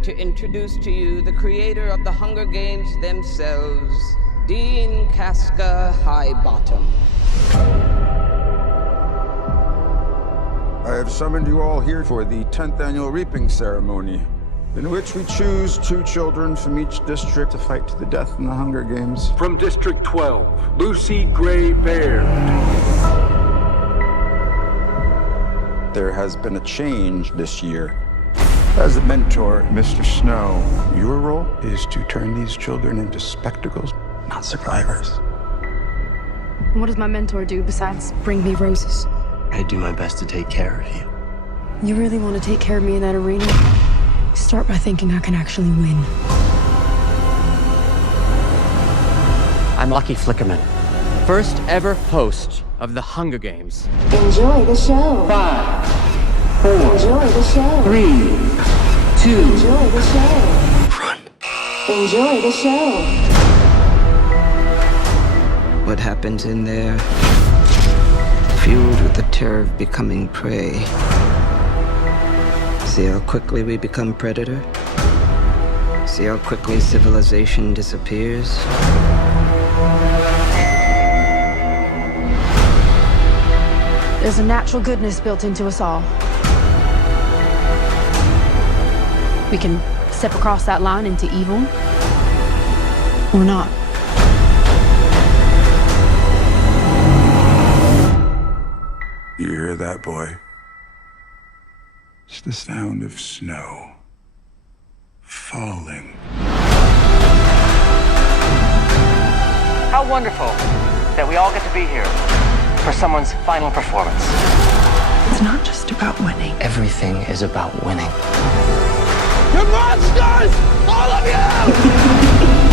like to introduce to you the creator of the Hunger Games themselves, Dean Casca Highbottom. I have summoned you all here for the 10th annual reaping ceremony, in which we choose 2 children from each district to fight to the death in the Hunger Games. From District 12, Lucy Gray Baird. There has been a change this year. As a mentor, Mr. Snow, your role is to turn these children into spectacles, not survivors. What does my mentor do besides bring me roses? I do my best to take care of you. You really want to take care of me in that arena? Start by thinking I can actually win. I'm Lucky Flickerman, first ever host of the Hunger Games. Enjoy the show. 5, 4, Enjoy the show. 3, 2. Enjoy the show. Run. Enjoy the show. What happens in there, fueled with the terror of becoming prey. See how quickly we become predator? See how quickly civilization disappears? There's a natural goodness built into us all. We can step across that line into evil, or not. You hear that, boy? It's the sound of snow falling. How wonderful that we all get to be here for someone's final performance. It's not just about winning. Everything is about winning. You monsters! All of you!